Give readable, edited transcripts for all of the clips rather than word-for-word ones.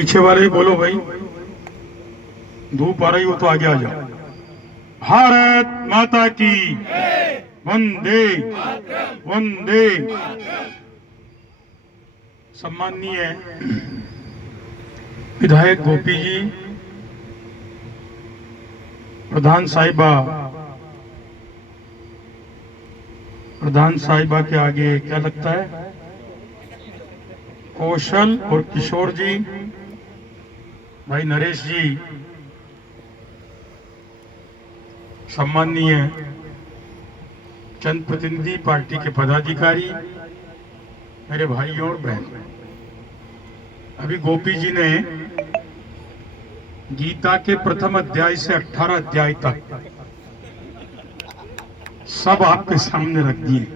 पीछे वाले ही बोलो भाई, धूप आ रही हो तो आगे आ जाओ। भारत माता की वंदे वंदे। सम्माननीय विधायक गोपी जी, प्रधान साहिबा के आगे क्या लगता है, कौशल और किशोर जी, भाई नरेश जी, सम्माननीय जनप्रतिनिधि पार्टी के पदाधिकारी, मेरे भाइयों और बहन, अभी गोपी जी ने गीता के प्रथम अध्याय से 18 अध्याय तक सब आपके सामने रख दिए।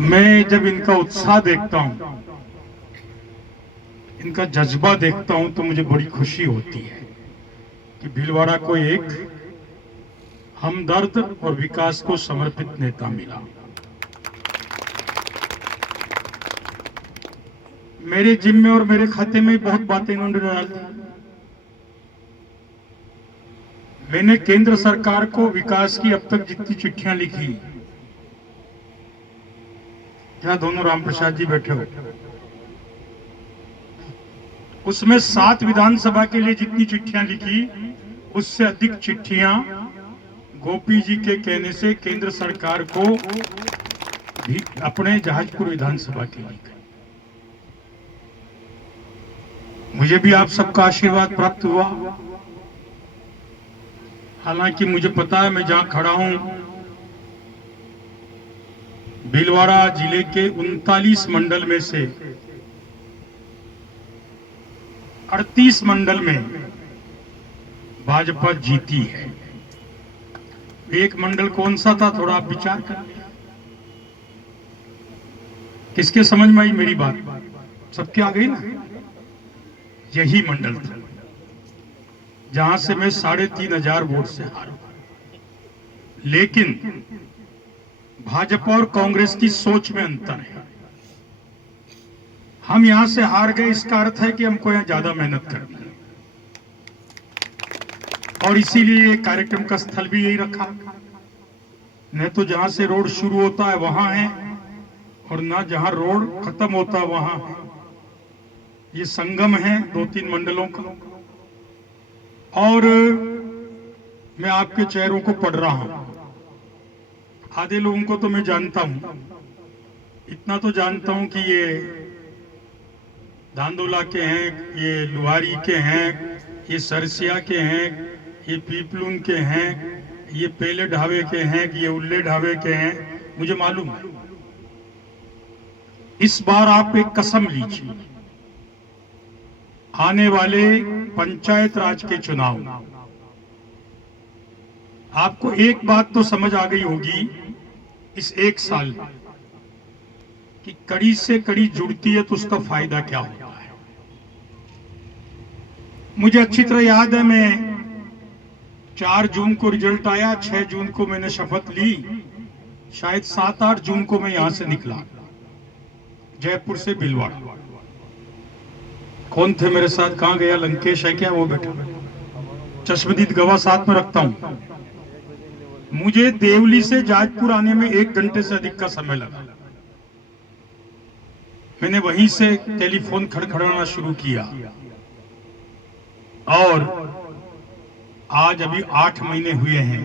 मैं जब इनका उत्साह देखता हूं, इनका जज्बा देखता हूं, तो मुझे बड़ी खुशी होती है कि भीलवाड़ा को एक हमदर्द और विकास को समर्पित नेता मिला। मेरे जिम्मे और मेरे खाते में बहुत बातें इन्होंने डाल दी। मैंने केंद्र सरकार को विकास की अब तक जितनी चिट्ठियां लिखी, क्या दोनों राम प्रसाद जी बैठे हो, उसमें 7 विधानसभा के लिए जितनी चिट्ठियां लिखी, उससे अधिक चिट्ठियां गोपी जी के कहने से केंद्र सरकार को भी अपने जहाजपुर विधानसभा के लिए। मुझे भी आप सबका आशीर्वाद प्राप्त हुआ। हालांकि मुझे पता है मैं जहां खड़ा हूं, भीलवाड़ा जिले के 39 मंडल में से 38 मंडल में भाजपा जीती है। एक मंडल कौन सा था, थोड़ा आप विचार करें। किसके समझ में आई मेरी बात? सबके आ गई ना? यही मंडल था जहां से मैं 3,500 वोट से हारा। लेकिन भाजपा और कांग्रेस की सोच में अंतर है। हम यहां से हार गए, इसका अर्थ है कि हमको यहां ज्यादा मेहनत करनी है, और इसीलिए ये कार्यक्रम का स्थल भी यही रखा। न तो जहां से रोड शुरू होता है वहां है, और ना जहां रोड खत्म होता है वहां है। ये संगम है 2-3 मंडलों का। और मैं आपके चेहरों को पढ़ रहा हूं, आधे लोगों को तो मैं जानता हूं। इतना तो जानता हूं कि ये धांधोला के हैं, ये लुहारी के हैं, ये सरसिया के हैं, ये पीपलून के हैं, ये पेले ढाबे के हैं, ये उल्ले ढाबे के हैं। मुझे मालूम है। इस बार आप एक कसम लीजिए, आने वाले पंचायत राज के चुनाव, आपको एक बात तो समझ आ गई होगी इस 1 साल कि कड़ी से कड़ी जुड़ती है तो उसका फायदा क्या होता है। मुझे अच्छी तरह याद है, मैं 4 जून को रिजल्ट आया, 6 जून को मैंने शपथ ली, शायद 7-8 जून को मैं यहां से निकला, जयपुर से भीलवाड़ा। कौन थे मेरे साथ? कहां गया? लंकेश है क्या? वो बैठा। चश्मदीद गवाह साथ में रखता हूं। मुझे देवली से जाजपुर आने में 1 घंटे से अधिक का समय लगा। मैंने वहीं से टेलीफोन खड़खड़ाना शुरू किया, और आज अभी 8 महीने हुए हैं।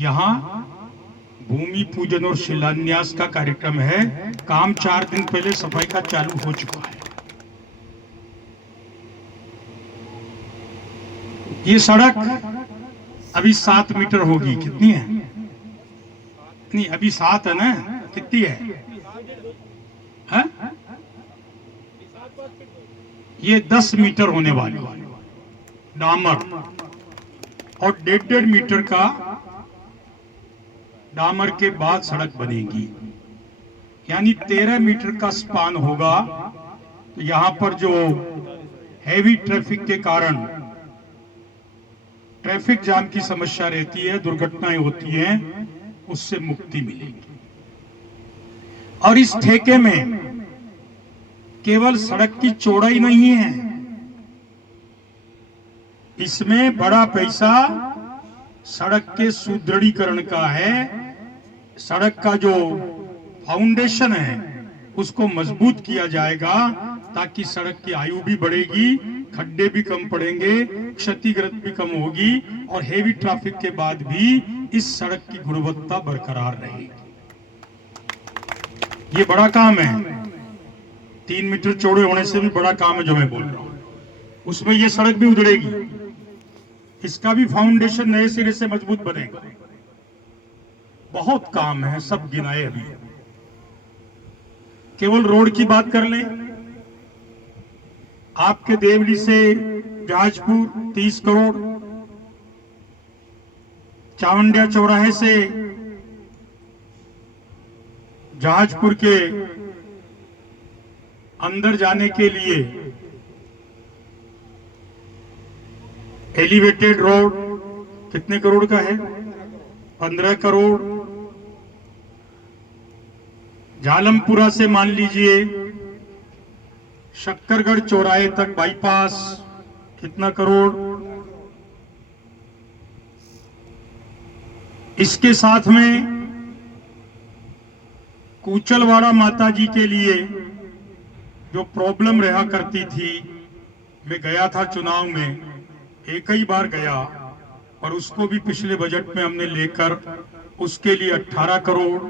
यहां भूमि पूजन और शिलान्यास का कार्यक्रम है। काम 4 दिन पहले सफाई का चालू हो चुका है। ये सड़क अभी 7 मीटर होगी। कितनी है? नहीं, अभी 7 है ना? कितनी है? ये 10 मीटर होने वाली डामर, और 1.5 मीटर का डामर के बाद सड़क बनेगी, यानी 13 मीटर का स्पान होगा। तो यहां पर जो हैवी ट्रैफिक के कारण ट्रैफिक जाम की समस्या रहती है, दुर्घटनाएं होती हैं, उससे मुक्ति मिलेगी। और इस ठेके में केवल सड़क की चौड़ाई नहीं है, इसमें बड़ा पैसा सड़क के सुदृढ़ीकरण का है। सड़क का जो फाउंडेशन है उसको मजबूत किया जाएगा ताकि सड़क की आयु भी बढ़ेगी, खड्डे भी कम पड़ेंगे, क्षतिग्रस्त भी कम होगी और हेवी ट्रैफिक के बाद भी इस सड़क की गुणवत्ता बरकरार रहेगी। ये बड़ा काम है, 3 मीटर चौड़े होने से भी बड़ा काम है जो मैं बोल रहा हूं। उसमें ये सड़क भी उधड़ेगी, इसका भी फाउंडेशन नए सिरे से मजबूत बनेगा। बहुत काम है, सब गिनाए अभी। केवल रोड की बात कर लें, आपके देवली से जहाजपुर 30 करोड़, चावंडिया चौराहे से जहाजपुर के अंदर जाने के लिए एलिवेटेड रोड कितने करोड़ का है? 15 करोड़। जालमपुरा से मान लीजिए शक्करगढ़ चौराहे तक बाईपास कितना करोड़? इसके साथ में कूचलवाड़ा माता जी के लिए जो प्रॉब्लम रहा करती थी, मैं गया था चुनाव में, एक ही बार गया और उसको भी पिछले बजट में हमने लेकर उसके लिए 18 करोड़।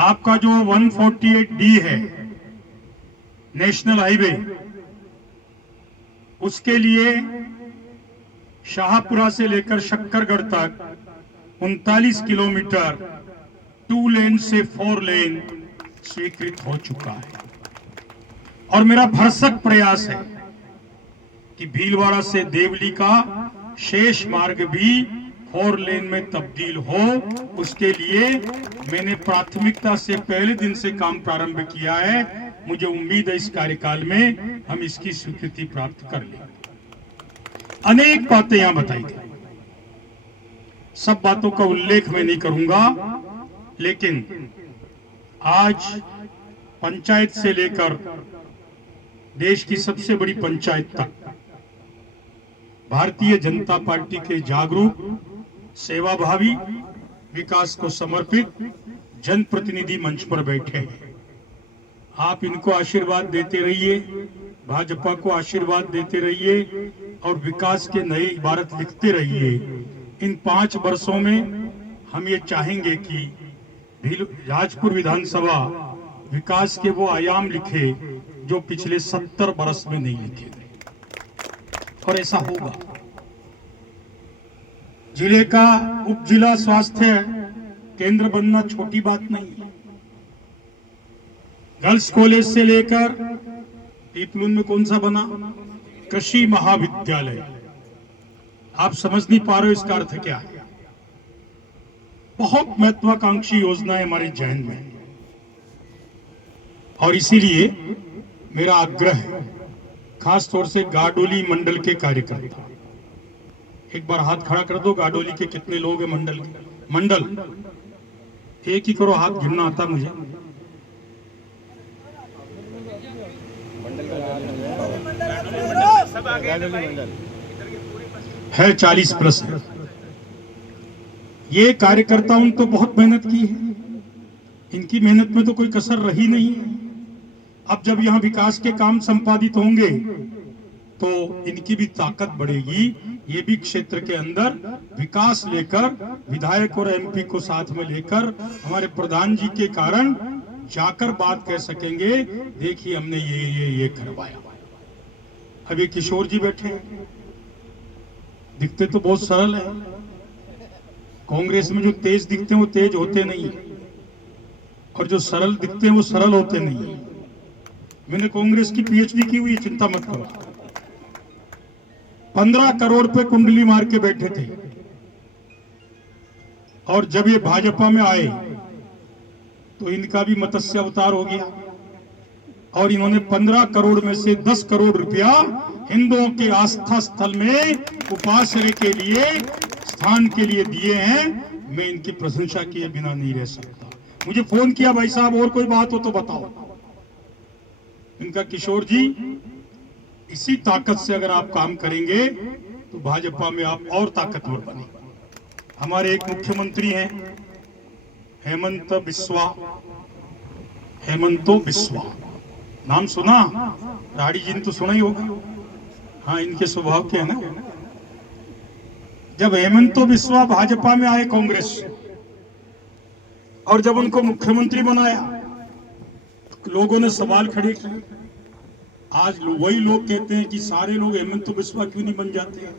आपका जो 148D है नेशनल हाईवे, उसके लिए शाहपुरा से लेकर शक्करगढ़ तक 39 किलोमीटर 2 लेन से 4 लेन स्वीकृत हो चुका है। और मेरा भरसक प्रयास है कि भीलवाड़ा से देवली का शेष मार्ग भी 4 लेन में तब्दील हो। उसके लिए मैंने प्राथमिकता से पहले दिन से काम प्रारंभ किया है। मुझे उम्मीद है इस कार्यकाल में हम इसकी स्वीकृति प्राप्त कर लेंगे। अनेक बातें यहां बताई गई, सब बातों का उल्लेख मैं नहीं करूंगा, लेकिन आज पंचायत से लेकर देश की सबसे बड़ी पंचायत तक भारतीय जनता पार्टी के जागरूक, सेवाभावी, विकास को समर्पित जनप्रतिनिधि मंच पर बैठे हैं। आप इनको आशीर्वाद देते रहिए, भाजपा को आशीर्वाद देते रहिए और विकास के नए इबारत लिखते रहिए। इन 5 वर्षों में हम ये चाहेंगे कि राजपुर विधानसभा विकास के वो आयाम लिखे जो पिछले 70 वर्ष में नहीं लिखे गए, और ऐसा होगा। जिले का उप जिला स्वास्थ्य केंद्र बनना छोटी बात नहीं है। गर्ल्स कॉलेज से लेकर पीपलुन में कौन सा बना? कृषि महाविद्यालय। आप समझ नहीं पा रहे हो इसका अर्थ क्या है। बहुत महत्वाकांक्षी योजना है हमारे जैन में, और इसीलिए मेरा आग्रह है खास तौर से गाडोली मंडल के कार्यकर्ता, एक बार हाथ खड़ा कर दो। गाडोली के कितने लोग हैं मंडल के? मंडल एक ही करो, हाथ गिनना आता मुझे। है 40 प्लस है। ये कार्यकर्ताओं ने तो बहुत मेहनत की है, इनकी मेहनत में तो कोई कसर रही नहीं है। अब जब यहाँ विकास के काम संपादित होंगे तो इनकी भी ताकत बढ़ेगी। ये भी क्षेत्र के अंदर विकास लेकर, विधायक और MP को साथ में लेकर हमारे प्रधान जी के कारण जाकर बात कह सकेंगे, देखिए हमने ये करवाया। अभी किशोर जी बैठे हैं, दिखते तो बहुत सरल है। कांग्रेस में जो तेज दिखते हैं वो तेज होते नहीं है, और जो सरल दिखते हैं वो सरल होते नहीं है। मैंने कांग्रेस की PhD की हुई, चिंता मत करो। 15 करोड़ पे कुंडली मार के बैठे थे, और जब ये भाजपा में आए तो इनका भी मत्स्य अवतार हो गया, और इन्होंने 15 करोड़ में से 10 करोड़ रुपया हिंदुओं के आस्था स्थल में उपासना के लिए, स्थान के लिए दिए हैं। मैं इनकी प्रशंसा किए बिना नहीं रह सकता। मुझे फोन किया, भाई साहब और कोई बात हो तो बताओ। इनका किशोर जी, इसी ताकत से अगर आप काम करेंगे तो भाजपा में आप और ताकतवर बने। हमारे एक मुख्यमंत्री हैं हेमंत बिस्वा, हेमंतो बिस्वा, नाम सुना? राड़ी जी ने तो सुना ही होगा। हाँ, इनके स्वभाव के है ना। जब हेमंतो बिस्वा भाजपा में आए कांग्रेस से, और जब उनको मुख्यमंत्री बनाया, लोगों ने सवाल खड़े किए। आज वही लोग कहते हैं कि सारे लोग हेमंतो बिस्वा क्यों नहीं बन जाते हैं।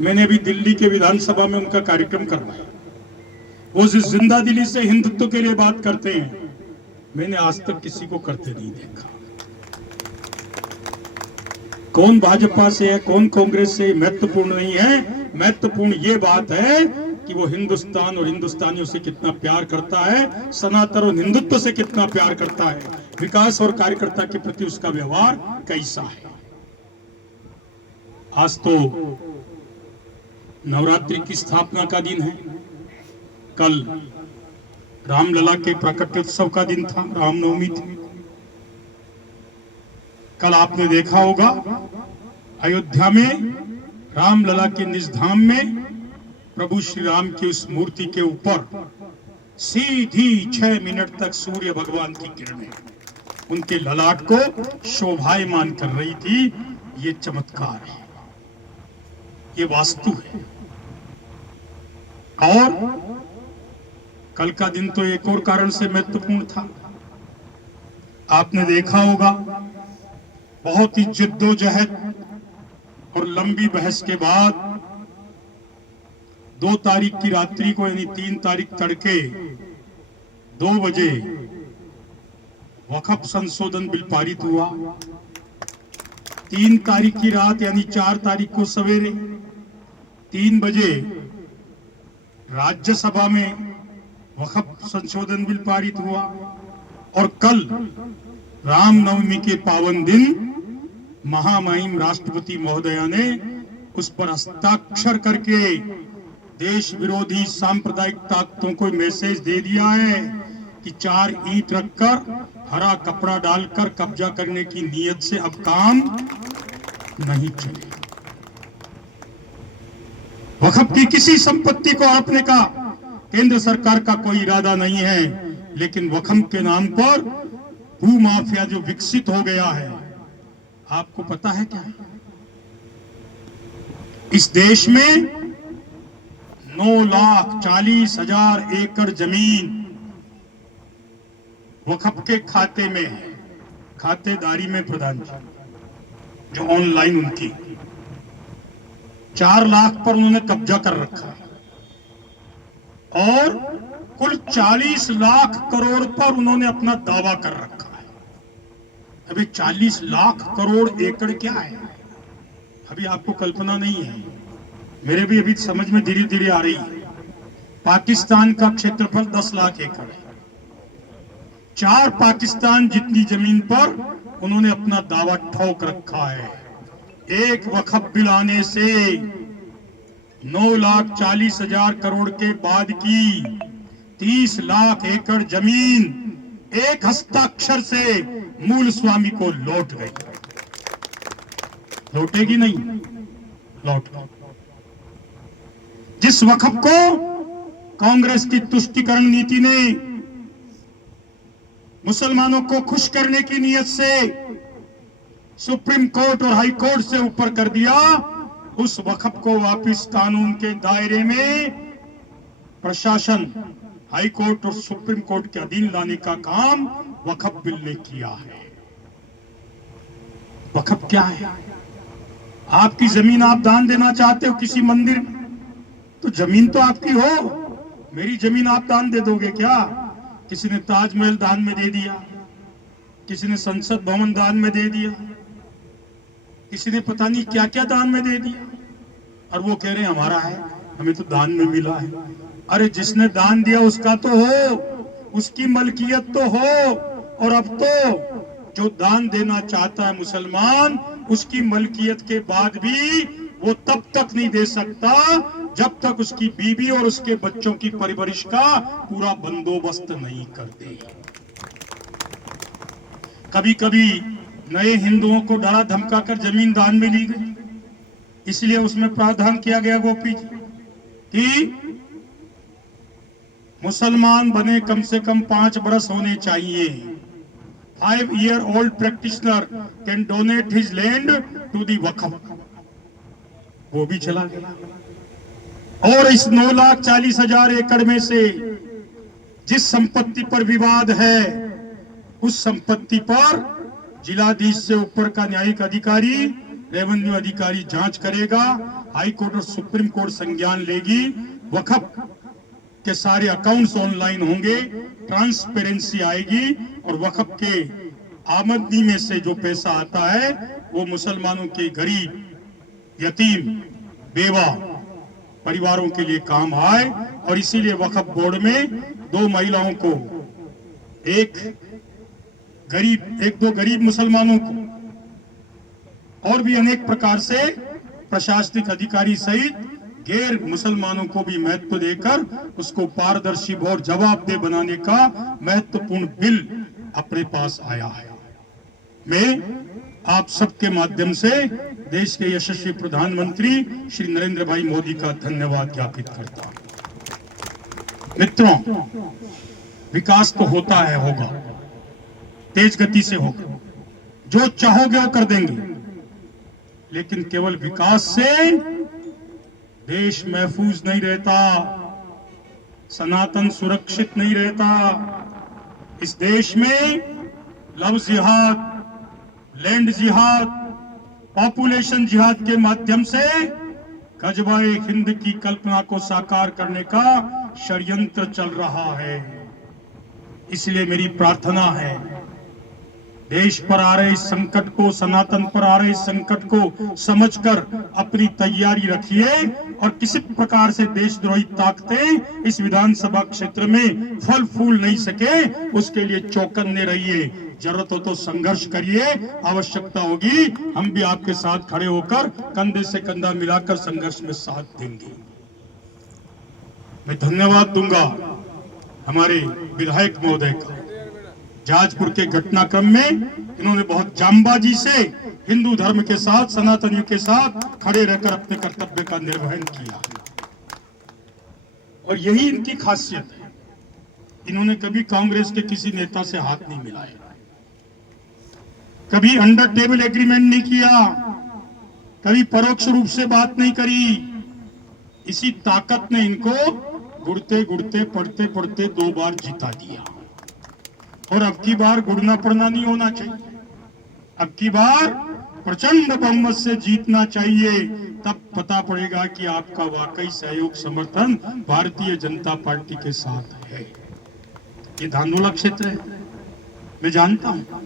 मैंने अभी दिल्ली के विधानसभा में उनका कार्यक्रम करवाया। वो जिंदा दिली से हिंदुत्व के लिए बात करते हैं, मैंने आज तक किसी को करते नहीं देखा। कौन भाजपा से है, कौन कांग्रेस से, महत्वपूर्ण नहीं है। महत्वपूर्ण ये बात है कि वो हिंदुस्तान और हिंदुस्तानियों से कितना प्यार करता है, सनातन और हिंदुत्व से कितना प्यार करता है, विकास और कार्यकर्ता के प्रति उसका व्यवहार कैसा है। आज तो नवरात्रि की स्थापना का दिन है, कल रामलला के प्राकट्योत्सव का दिन था, रामनवमी थी। कल आपने देखा होगा अयोध्या में रामलला के निज धाम में प्रभु श्री राम की उस मूर्ति के ऊपर सीधी 6 मिनट तक सूर्य भगवान की किरणें उनके ललाट को शोभायमान कर रही थी। ये चमत्कार है, ये वास्तु है। और कल का दिन तो एक और कारण से महत्वपूर्ण था। आपने देखा होगा बहुत ही जिद्दोजहद और लंबी बहस के बाद 2 तारीख की रात्रि को यानी 3 तारीख तड़के 2 बजे वक्फ संशोधन बिल पारित हुआ। 3 तारीख की रात यानी 4 तारीख को सवेरे 3 बजे राज्यसभा में वक्फ संशोधन बिल पारित हुआ। और कल रामनवमी के पावन दिन महामहिम राष्ट्रपति महोदया ने उस पर हस्ताक्षर करके देश विरोधी सांप्रदायिक ताकतों को मैसेज दे दिया है कि 4 ईंट रखकर हरा कपड़ा डालकर कब्जा करने की नीयत से अब काम नहीं चले। वक्फ की किसी संपत्ति को हड़पने का केंद्र सरकार का कोई इरादा नहीं है, लेकिन वक्फ के नाम पर भू माफिया जो विकसित हो गया है, आपको पता है क्या? इस देश में 9,40,000 एकड़ जमीन वक्फ के खाते में है, खातेदारी में प्रधान जी जो ऑनलाइन उनकी 4 लाख पर उन्होंने कब्जा कर रखा है और कुल 40 लाख करोड़ पर उन्होंने अपना दावा कर रखा है। अभी 40 लाख करोड़ एकड़ क्या है, अभी आपको कल्पना नहीं है, मेरे भी अभी समझ में धीरे धीरे आ रही है। पाकिस्तान का क्षेत्रफल 10 लाख एकड़ है। 4 पाकिस्तान जितनी जमीन पर उन्होंने अपना दावा ठोक रखा है। एक वक्फ बिल आने से 9,40,000 करोड़ के बाद की 30 लाख एकड़ जमीन एक हस्ताक्षर से मूल स्वामी को लौट गई। लौटेगी नहीं, लौट गई। जिस वक्फ को कांग्रेस की तुष्टीकरण नीति ने मुसलमानों को खुश करने की नीयत से सुप्रीम कोर्ट और हाई कोर्ट से ऊपर कर दिया, उस वक्फ को वापस कानून के दायरे में प्रशासन, हाई कोर्ट और सुप्रीम कोर्ट के अधीन लाने का काम वक्फ बिल ने किया है। वक्फ क्या है? आपकी जमीन आप दान देना चाहते हो किसी मंदिर में, तो जमीन तो आपकी हो। मेरी जमीन आप दान दे दोगे क्या? किसी ने ताजमहल दान में दे दिया, किसी ने संसद भवन दान में दे दिया, किसी ने पता नहीं क्या क्या दान में दे दिया, और वो कह रहे हैं हमारा है, हमें तो दान में मिला है। अरे जिसने दान दिया उसका तो हो, उसकी मलकियत तो हो। और अब तो जो दान देना चाहता है मुसलमान, उसकी मलकियत के बाद भी वो तब तक नहीं दे सकता जब तक उसकी बीवी और उसके बच्चों की परवरिश का पूरा बंदोबस्त नहीं करते। कभी कभी नए हिंदुओं को डरा धमका कर जमीन दान में ली गई, इसलिए उसमें प्रावधान किया गया गोपी जी कि मुसलमान बने कम से कम 5 बरस होने चाहिए। 5 year old practitioner can donate his land to the वक्फ। वो भी चला गया। और इस 9,40,000 एकड़ में से जिस संपत्ति पर विवाद है, उस संपत्ति पर जिलाधीश से ऊपर का न्यायिक अधिकारी, रेवेन्यू अधिकारी जांच करेगा, हाई कोर्ट और सुप्रीम कोर्ट संज्ञान लेगी, वक्फ के सारे अकाउंट्स ऑनलाइन होंगे, ट्रांसपेरेंसी आएगी और वक्फ के आमदनी में से जो पैसा आता है वो मुसलमानों के गरीब, यतीम, बेवा परिवारों के लिए काम आए। और इसीलिए वक्फ बोर्ड में 2 महिलाओं को, एक दो गरीब मुसलमानों को और भी अनेक प्रकार से प्रशासनिक अधिकारी सहित गैर मुसलमानों को भी महत्व देकर उसको पारदर्शी और जवाबदेह बनाने का महत्वपूर्ण बिल अपने पास आया है। मैं आप सबके माध्यम से देश के यशस्वी प्रधानमंत्री श्री नरेंद्र भाई मोदी का धन्यवाद ज्ञापित करता हूं। मित्रों, विकास तो होता है, होगा, तेज गति से होगा, जो चाहोगे वो कर देंगे, लेकिन केवल विकास से देश महफूज नहीं रहता, सनातन सुरक्षित नहीं रहता। इस देश में लव जिहाद, लैंड जिहाद, पॉपुलेशन जिहाद के माध्यम से गजबाए हिंद की कल्पना को साकार करने का षड्यंत्र चल रहा है। इसलिए मेरी प्रार्थना है, देश पर आ रहे इस संकट को, सनातन पर आ रहे इस संकट को समझकर अपनी तैयारी रखिए और किसी प्रकार से देशद्रोही ताकतें इस विधानसभा क्षेत्र में फल फूल नहीं सके, उसके लिए चौकन्ने रहिए। जरूरत हो तो संघर्ष करिए, आवश्यकता होगी हम भी आपके साथ खड़े होकर कंधे से कंधा मिलाकर संघर्ष में साथ देंगे। मैं धन्यवाद दूंगा हमारे विधायक महोदय का। जाजपुर के घटनाक्रम में इन्होंने बहुत जांबाजी से हिंदू धर्म के साथ, सनातनियों के साथ खड़े रहकर अपने कर्तव्य का निर्वहन किया और यही इनकी खासियत है। इन्होंने कभी कांग्रेस के किसी नेता से हाथ नहीं मिलाया, कभी अंडर टेबल एग्रीमेंट नहीं किया, कभी परोक्ष रूप से बात नहीं करी। इसी ताकत ने इनको गुड़ते गुड़ते पढ़ते पढ़ते 2 बार जिता दिया और अब की बार गुड़ना पड़ना नहीं होना चाहिए। अब की बार प्रचंड बहुमत से जीतना चाहिए, तब पता पड़ेगा कि आपका वाकई सहयोग समर्थन भारतीय जनता पार्टी के साथ है। ये धांधुला क्षेत्र है, मैं जानता हूं,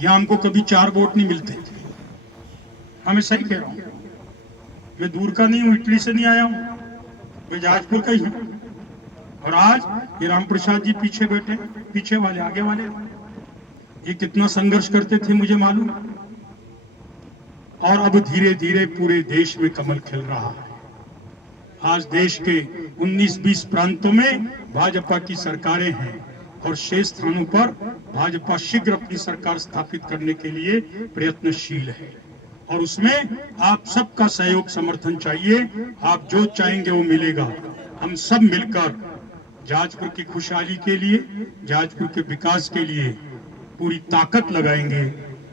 यहां हमको कभी 4 वोट नहीं मिलते थे। मैं सही कह रहा हूं, मैं दूर का नहीं हूं, इटली से नहीं आया हूं, मैं जाजपुर का ही हूं। और आज ये राम प्रसाद जी पीछे बैठे, पीछे वाले, आगे वाले, ये कितना संघर्ष करते थे मुझे मालूम। और अब धीरे धीरे पूरे देश में कमल खिल रहा है। आज देश के 19-20 प्रांतों में भाजपा की सरकारें हैं और शेष स्थानों पर भाजपा शीघ्र अपनी सरकार स्थापित करने के लिए प्रयत्नशील है और उसमें आप सबका सहयोग समर्थन चाहिए। आप जो चाहेंगे वो मिलेगा। हम सब मिलकर जाजपुर की खुशहाली के लिए, जाजपुर के विकास के लिए पूरी ताकत लगाएंगे।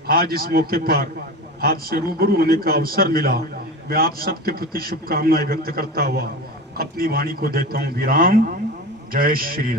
आज इस मौके पर आपसे रूबरू होने का अवसर मिला। मैं आप सबके प्रति शुभकामनाएं व्यक्त करता हुआ अपनी वाणी को देता हूं विराम। जय श्री राम।